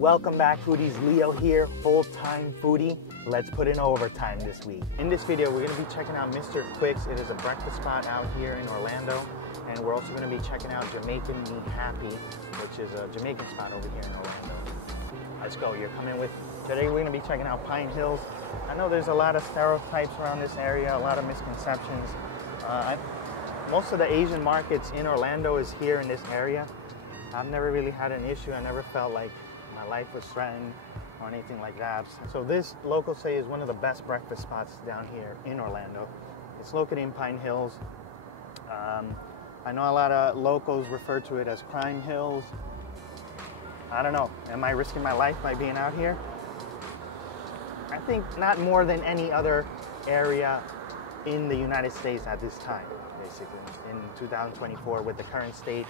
Welcome back, foodies. Leo here, full-time foodie. Let's put in overtime this week. In this video, we're going to be checking out Mr. Quick's. It is a breakfast spot out here in Orlando. And we're also going to be checking out Jamaican Meat Happy, which is a Jamaican spot over here in Orlando. Let's go. You're coming with. Today we're going to be checking out Pine Hills. I know there's a lot of stereotypes around this area, a lot of misconceptions. Most of the Asian markets in Orlando is here in this area. I've never really had an issue. I never felt like my life was threatened or anything like that. So this, locals say, is one of the best breakfast spots down here in Orlando. It's located in Pine Hills. I know a lot of locals refer to it as Crime Hills. I don't know. Am I risking my life by being out here? I think not more than any other area in the United States at this time, basically, in 2024, with the current state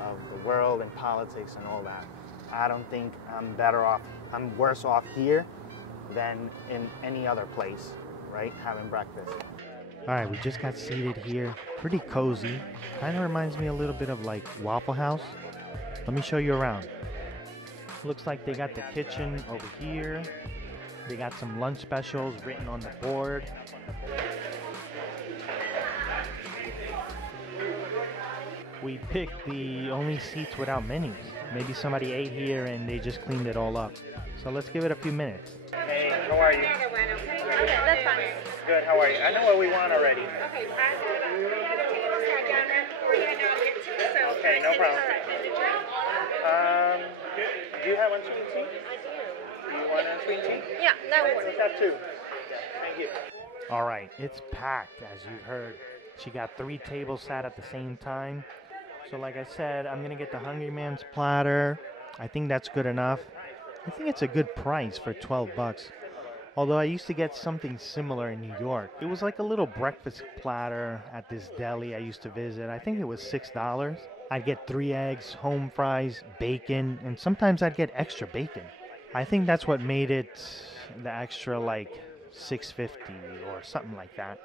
of the world and politics and all that. I don't think I'm better off, I'm worse off here than in any other place, right, having breakfast. All right, we just got seated here. Pretty cozy. Kind of reminds me a little bit of like Waffle House. Let me show you around. Looks like they got the kitchen over here. They got some lunch specials written on the board. We picked the only seats without menus. Maybe somebody ate here and they just cleaned it all up. So let's give it a few minutes. Hey, how are you? Okay, that's fine. Good, how are you? I know what we want already. Okay, I have a table side down there for you and I'll get to it. So okay, no problem. Right, do you have one sweet tea? I do. Do you want a sweet tea? Yeah, that works. Let's have two. Thank you. All right, it's packed, as you've heard. She got 3 tables sat at the same time. So like I said, I'm gonna get the Hungry Man's platter. I think that's good enough. I think it's a good price for 12 bucks. Although I used to get something similar in New York. It was like a little breakfast platter at this deli I used to visit. I think it was $6. I'd get 3 eggs, home fries, bacon, and sometimes I'd get extra bacon. I think that's what made it the extra like $6.50 or something like that.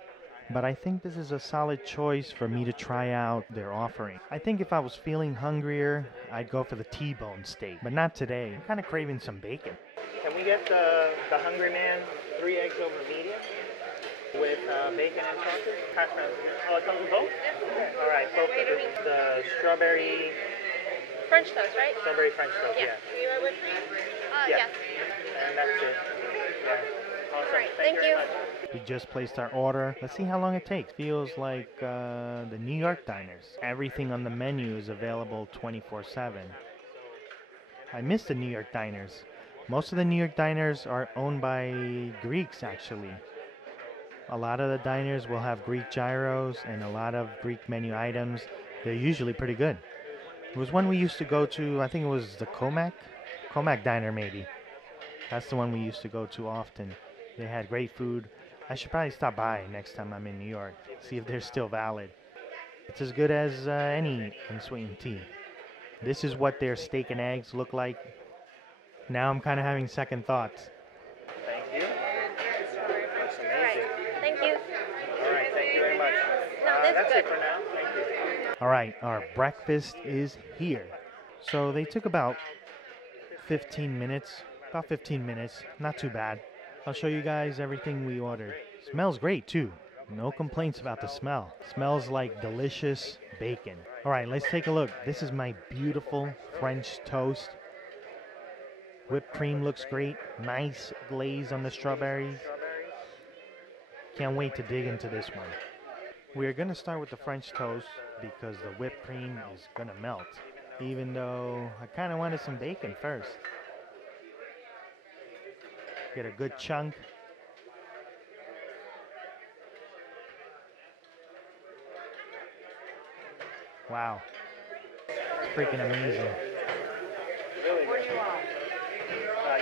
But I think this is a solid choice for me to try out their offering. I think if I was feeling hungrier, I'd go for the T-bone steak, but not today. I'm kind of craving some bacon. Can we get the Hungry Man 3 eggs over medium with bacon and sausage? Hash browns. Oh, it comes with both? Yeah. All right, both of the strawberry... French toast, right? Strawberry French toast, yeah. You want whipped cream? Yes. And that's it. Yeah. Awesome. All right, Thank you very much. We just placed our order. Let's see how long it takes. Feels like the New York diners. Everything on the menu is available 24/7. I miss the New York diners. Most of the New York diners are owned by Greeks, actually. A lot of the diners will have Greek gyros and a lot of Greek menu items. They're usually pretty good. There was one we used to go to, I think it was the Comac Diner maybe. That's the one we used to go to often. They had great food. I should probably stop by next time I'm in New York, see if they're still valid. It's as good as any unsweetened tea. This is what their steak and eggs look like. Now I'm kind of having second thoughts. Thank you. That's amazing. All right. Thank you. All right, thank you very much. No, that's it good. for now. Thank you. All right, our breakfast is here. So they took about 15 minutes. About 15 minutes. Not too bad. I'll show you guys everything we ordered. Smells great too. No complaints about the smell. Smells like delicious bacon. All right, let's take a look. This is my beautiful French toast. Whipped cream looks great. Nice glaze on the strawberries. Can't wait to dig into this one. We're gonna start with the French toast because the whipped cream is gonna melt. Even though I kind of wanted some bacon first. Get a good chunk. Wow. It's freaking amazing. Really good. What do you want?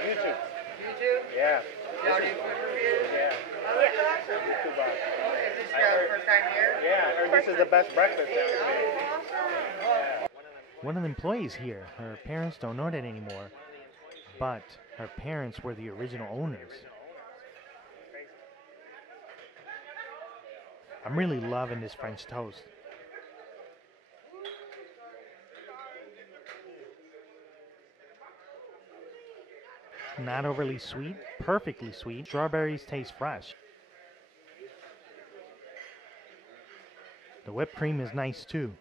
YouTube. YouTube? Yeah. Y'all do food reviews? Yeah. Oh, yeah. YouTube. Is this your first time here? Yeah, I heard this is the best breakfast ever. Oh, awesome. One of the employees here, her parents don't own it anymore, but her parents were the original owners. I'm really loving this French toast. Not overly sweet, perfectly sweet. Strawberries taste fresh. The whipped cream is nice too.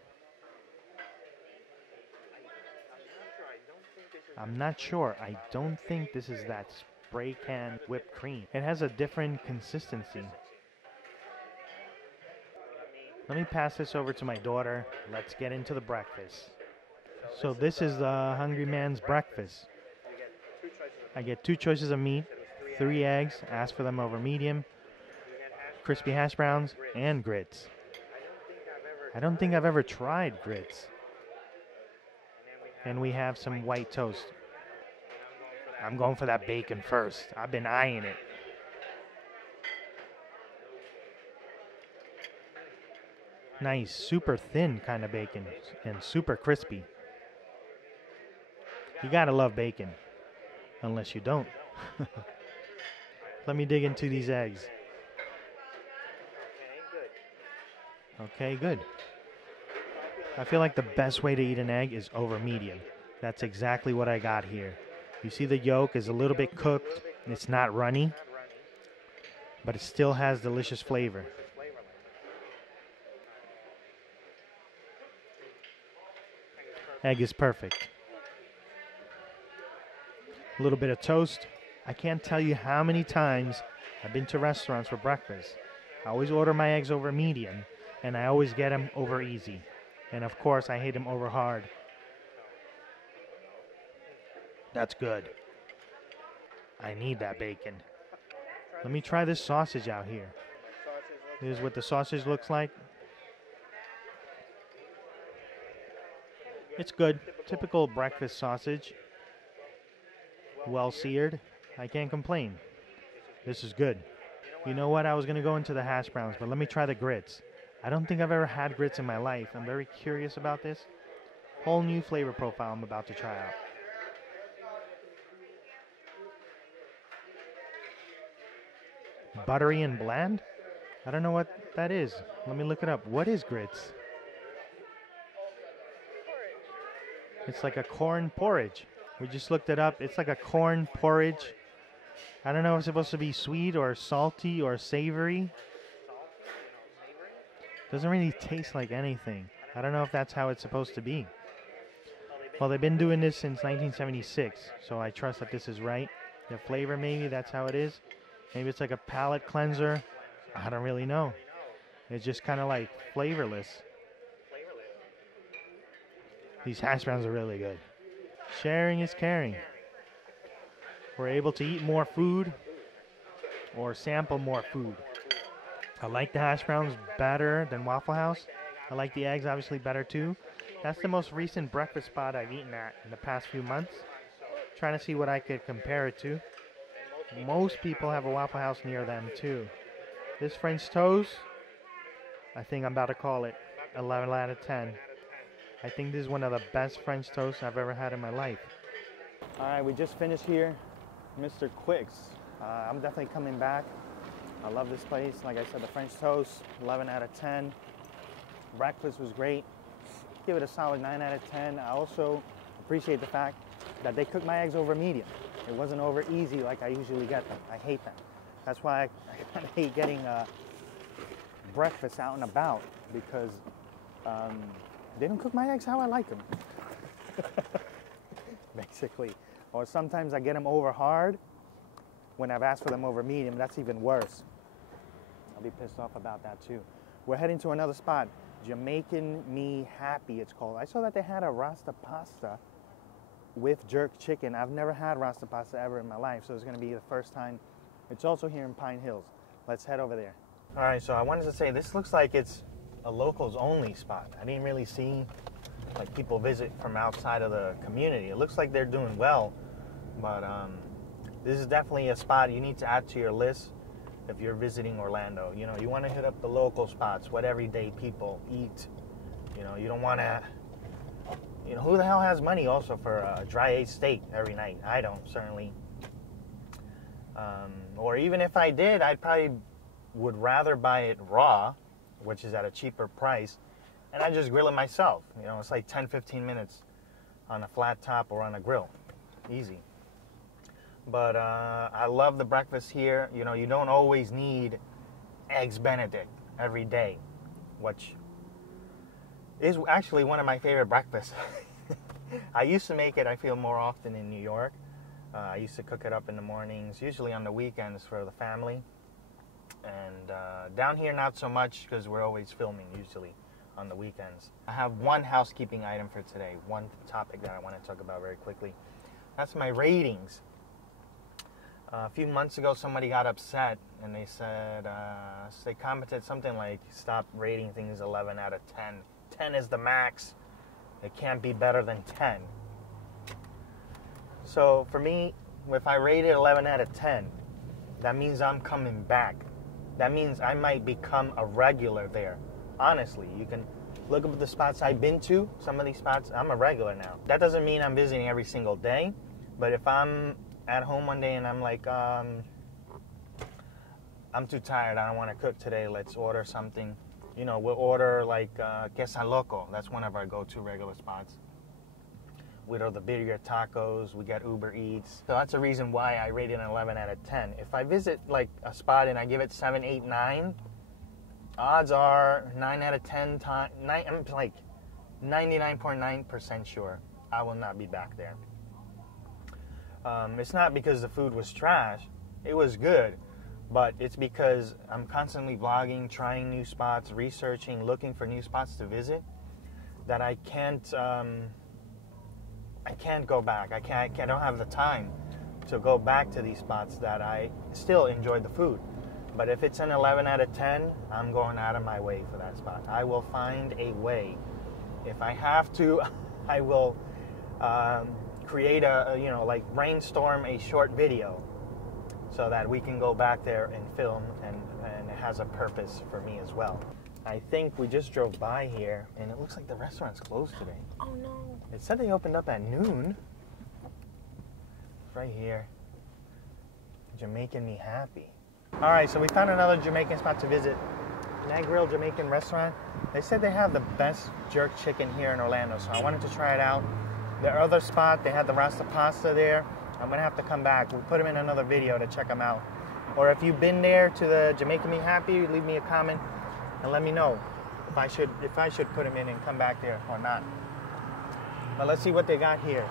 I'm not sure. I don't think this is that spray can whipped cream. It has a different consistency. Let me pass this over to my daughter. Let's get into the breakfast. So this is the hungry man's breakfast. I get 2 choices of meat, 3 eggs, ask for them over medium, crispy hash browns, and grits. I don't think I've ever tried grits. And we have some white toast. I'm going for that bacon first. I've been eyeing it. Nice, super thin kind of bacon and super crispy. You gotta love bacon, unless you don't. Let me dig into these eggs. Okay, good. I feel like the best way to eat an egg is over medium. That's exactly what I got here. You see the yolk is a little bit cooked. It's not runny, but it still has delicious flavor. Egg is perfect. A little bit of toast. I can't tell you how many times I've been to restaurants for breakfast. I always order my eggs over medium, and I always get them over easy. And of course, I hate them over hard. That's good. I need that bacon. Let me try this sausage out here. This is what the sausage looks like. It's good. Typical breakfast sausage. Well seared. I can't complain. This is good. You know what? I was going to go into the hash browns, but let me try the grits. I don't think I've ever had grits in my life. I'm very curious about this. Whole new flavor profile I'm about to try out. Buttery and bland? I don't know what that is. Let me look it up. What is grits? It's like a corn porridge. We just looked it up. It's like a corn porridge. I don't know if it's supposed to be sweet or salty or savory. Doesn't really taste like anything. I don't know if that's how it's supposed to be. Well, they've been doing this since 1976, so I trust that this is right. The flavor, maybe that's how it is. Maybe it's like a palate cleanser. I don't really know. It's just kind of like flavorless. These hash browns are really good. Sharing is caring. We're able to eat more food or sample more food. I like the hash browns better than Waffle House. I like the eggs obviously better too. That's the most recent breakfast spot I've eaten at in the past few months. Trying to see what I could compare it to. Most people have a Waffle House near them too. This French toast, I think I'm about to call it 11 out of 10. I think this is one of the best French toasts I've ever had in my life. All right, we just finished here, Mr. Quick's. I'm definitely coming back. I love this place. Like I said, the French toast, 11 out of 10. Breakfast was great. Give it a solid 9 out of 10. I also appreciate the fact that they cooked my eggs over medium. It wasn't over easy like I usually get them. I hate them. That's why I kind of hate getting breakfast out and about, because they don't cook my eggs how I like them. Basically. Or sometimes I get them over hard when I've asked for them over medium. That's even worse. I'll be pissed off about that too. We're heading to another spot. Jamaican Me Happy, it's called. I saw that they had a Rasta pasta with jerk chicken. I've never had Rasta pasta ever in my life, so it's going to be the first time. It's also here in Pine Hills. Let's head over there. All right, so I wanted to say this looks like it's a locals only spot. I didn't really see like people visit from outside of the community. It looks like they're doing well, but this is definitely a spot you need to add to your list if you're visiting Orlando. You know, you want to hit up the local spots, what everyday people eat. You know, you don't want to, you know, who the hell has money also for a dry-aged steak every night? I don't, certainly. Or even if I did, I probably would rather buy it raw, which is at a cheaper price, and I just grill it myself. You know, it's like 10-15 minutes on a flat top or on a grill. Easy. But I love the breakfast here. You know, you don't always need eggs Benedict every day, which is actually one of my favorite breakfasts. I used to make it, I feel, more often in New York. I used to cook it up in the mornings, usually on the weekends for the family. And down here, not so much, because we're always filming, usually, on the weekends. I have one housekeeping item for today, one topic that I want to talk about very quickly. That's my ratings. A few months ago, somebody got upset, and they said, they commented something like, stop rating things 11 out of 10. 10 is the max. It can't be better than 10. So for me, if I rate it 11 out of 10, that means I'm coming back. That means I might become a regular there. Honestly, you can look up the spots I've been to. Some of these spots, I'm a regular now. That doesn't mean I'm visiting every single day. But if I'm at home one day and I'm like, I'm too tired, I don't want to cook today, let's order something. You know, we'll order like Queso Loco. That's one of our go-to regular spots. We order the birria tacos. We get Uber Eats. So that's the reason why I rate it an 11 out of 10. If I visit like a spot and I give it 7, 8, 9, odds are 9 out of 10 times. I'm like 99.9% sure I will not be back there. It's not because the food was trash. It was good. But it's because I'm constantly vlogging, trying new spots, researching, looking for new spots to visit, that I can't go back. I don't have the time to go back to these spots that I still enjoyed the food. But if it's an 11 out of 10, I'm going out of my way for that spot. I will find a way. If I have to, I will create like brainstorm a short video so that we can go back there and film, and it has a purpose for me as well. I think we just drove by here, and it looks like the restaurant's closed today. Oh no. It said they opened up at noon. It's right here. Jamaican Me Happy. All right, so we found another Jamaican spot to visit. Negril Jamaican restaurant. They said they have the best jerk chicken here in Orlando, so I wanted to try it out. Their other spot, they had the Rasta Pasta there. I'm gonna have to come back. We'll put them in another video to check them out. Or if you've been there to the Jamaican Me Happy, leave me a comment and let me know if I should put them in and come back there or not. But let's see what they got here.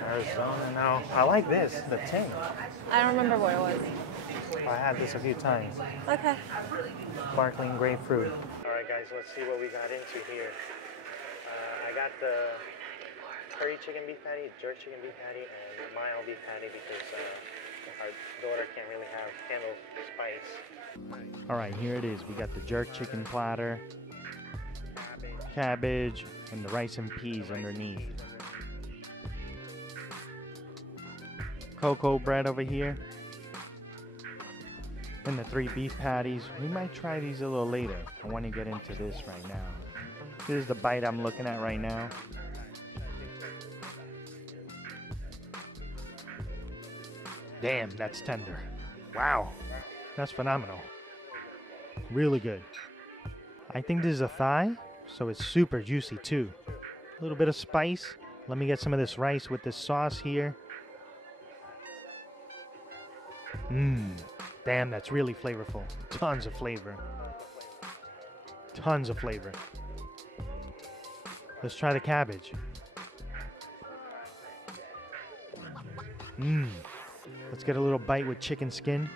Arizona now. I like this, the tin. I don't remember what it was. I had this a few times. Okay. Sparkling grapefruit. All right, guys, let's see what we got into here. I got the curry chicken beef patty, jerk chicken beef patty, and mild beef patty because our daughter can't really handle spice. All right, here it is. We got the jerk chicken platter, cabbage, and the rice and peas underneath. Coco bread over here. And the 3 beef patties. We might try these a little later. I want to get into this right now. This is the bite I'm looking at right now. Damn, that's tender. Wow, that's phenomenal. Really good. I think this is a thigh, so it's super juicy too. A little bit of spice. Let me get some of this rice with this sauce here. Damn, that's really flavorful. Tons of flavor. Tons of flavor. Let's try the cabbage. Let's get a little bite with chicken skin.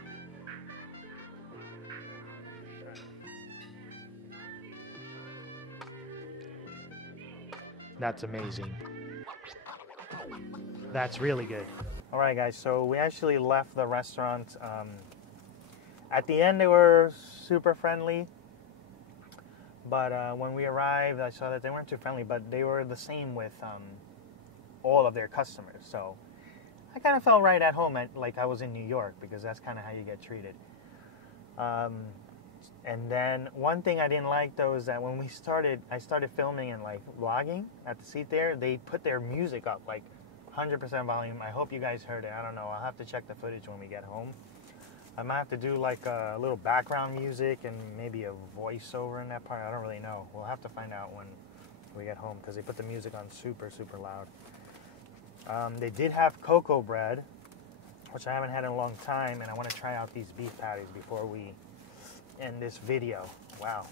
That's amazing. That's really good. All right, guys, so we actually left the restaurant. At the end, they were super friendly. But when we arrived, I saw that they weren't too friendly, but they were the same with all of their customers. So I kind of felt right at home, like I was in New York, because that's kind of how you get treated. And then one thing I didn't like, though, is that when I started filming and like vlogging at the seat there, they put their music up like 100% volume. I hope you guys heard it. I don't know. I'll have to check the footage when we get home. I might have to do like a little background music and maybe a voiceover in that part. I don't really know. We'll have to find out when we get home, because they put the music on super, super loud. They did have Coco Bread, which I haven't had in a long time, and I want to try out these beef patties before we end this video. Wow.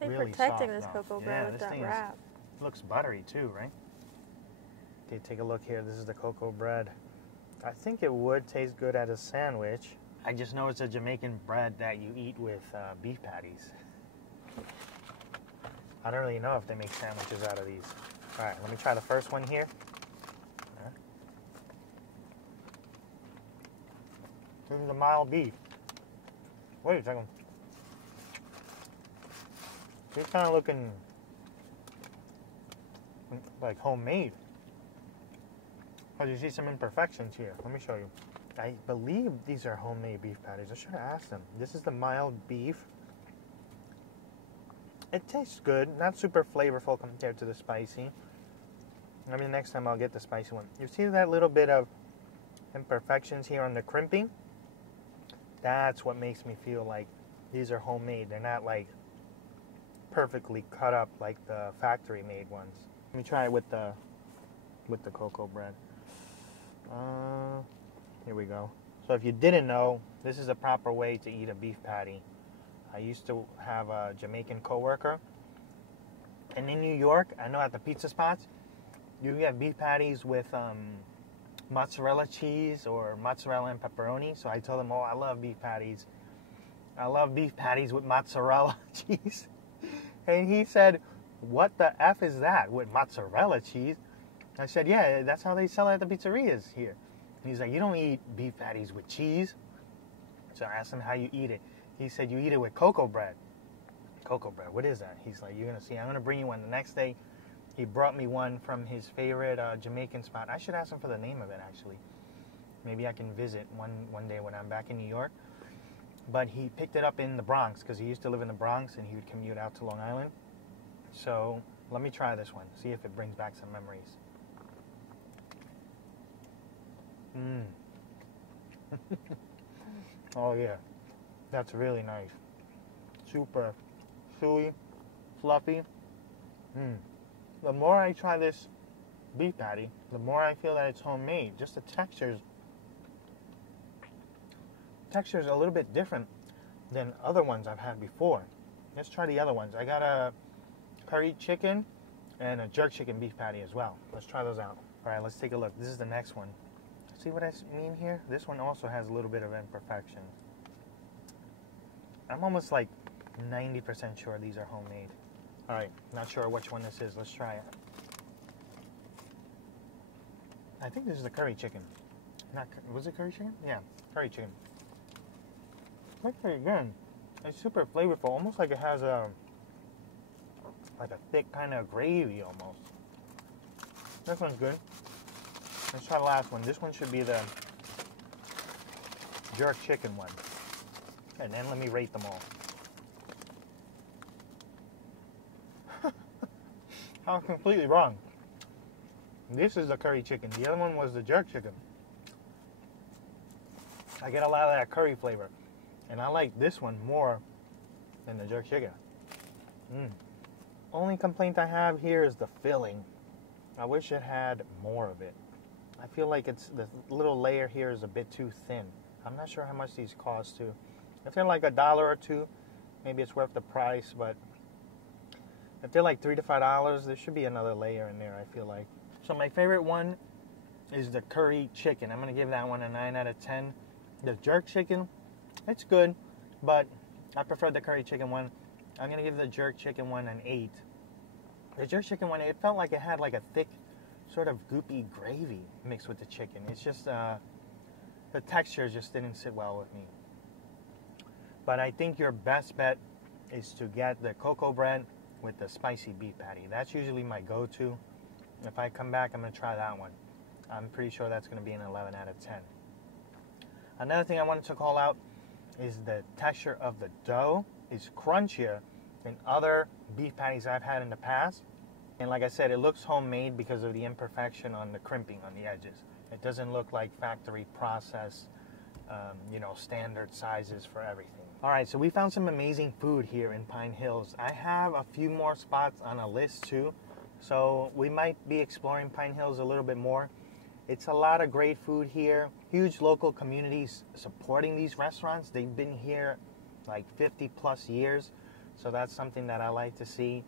They're Really protecting soft, this though. cocoa Yeah, bread with this that thing wrap. looks buttery too, right? Okay, take a look here. This is the cocoa bread. I think it would taste good as a sandwich. I just know it's a Jamaican bread that you eat with beef patties. I don't really know if they make sandwiches out of these. All right, let me try the first one here. This is the mild beef. Wait a second. It's kind of looking like homemade. Oh, you see some imperfections here. Let me show you. I believe these are homemade beef patties. I should have asked them. This is the mild beef. It tastes good. Not super flavorful compared to the spicy. I mean, next time I'll get the spicy one. You see that little bit of imperfections here on the crimping? That's what makes me feel like these are homemade. They're not like perfectly cut up like the factory made ones. Let me try it with the cocoa bread. Here we go. So if you didn't know, this is a proper way to eat a beef patty. I used to have a Jamaican coworker, and in New York, I know at the pizza spots, you can get beef patties with mozzarella cheese or mozzarella and pepperoni. So I told him, oh, I love beef patties. I love beef patties with mozzarella cheese. And he said, what the F is that with mozzarella cheese? I said, yeah, that's how they sell it at the pizzerias here. And he's like, you don't eat beef patties with cheese. So I asked him how you eat it. He said, you eat it with cocoa bread. Cocoa bread, what is that? He's like, you're going to see. I'm going to bring you one. The next day, he brought me one from his favorite Jamaican spot. I should ask him for the name of it, actually. Maybe I can visit one day when I'm back in New York. But he picked it up in the Bronx because he used to live in the Bronx and he would commute out to Long Island. So let me try this one, see if it brings back some memories. Oh yeah, that's really nice. Super chewy, fluffy. The more I try this beef patty, the more I feel that it's homemade. Just the texture's a little bit different than other ones I've had before. Let's try the other ones. I got a curry chicken and a jerk chicken beef patty as well. Let's try those out. All right, let's take a look. This is the next one. See what I mean here? This one also has a little bit of imperfection. I'm almost like 90% sure these are homemade. All right, not sure which one this is. Let's try it. I think this is the curry chicken. Was it curry chicken? Yeah, curry chicken. That's pretty good. It's super flavorful, almost like it has a thick kind of gravy almost. This one's good. Let's try the last one. This one should be the jerk chicken one. And then let me rate them all. I was completely wrong. This is the curry chicken. The other one was the jerk chicken. I get a lot of that curry flavor. And I like this one more than the jerk chicken. Only complaint I have here is the filling. I wish it had more of it. I feel like the little layer here is a bit too thin. I'm not sure how much these cost too. If they're like $1 or $2, maybe it's worth the price, but if they're like $3 to $5, there should be another layer in there, I feel like. So my favorite one is the curry chicken. I'm going to give that one a 9 out of 10. The jerk chicken, it's good, but I prefer the curry chicken one. I'm going to give the jerk chicken one an 8. The jerk chicken one, it felt like it had like a thick, sort of goopy gravy mixed with the chicken. It's just, the texture just didn't sit well with me. But I think your best bet is to get the cocoa bread with the spicy beef patty. That's usually my go-to. If I come back, I'm going to try that one. I'm pretty sure that's going to be an 11 out of 10. Another thing I wanted to call out is the texture of the dough is crunchier than other beef patties I've had in the past. And like I said, it looks homemade because of the imperfection on the crimping on the edges. It doesn't look like factory processed, standard sizes for everything. All right, so we found some amazing food here in Pine Hills. I have a few more spots on a list too, so we might be exploring Pine Hills a little bit more. It's a lot of great food here. Huge local communities supporting these restaurants. They've been here like 50 plus years. So that's something that I like to see.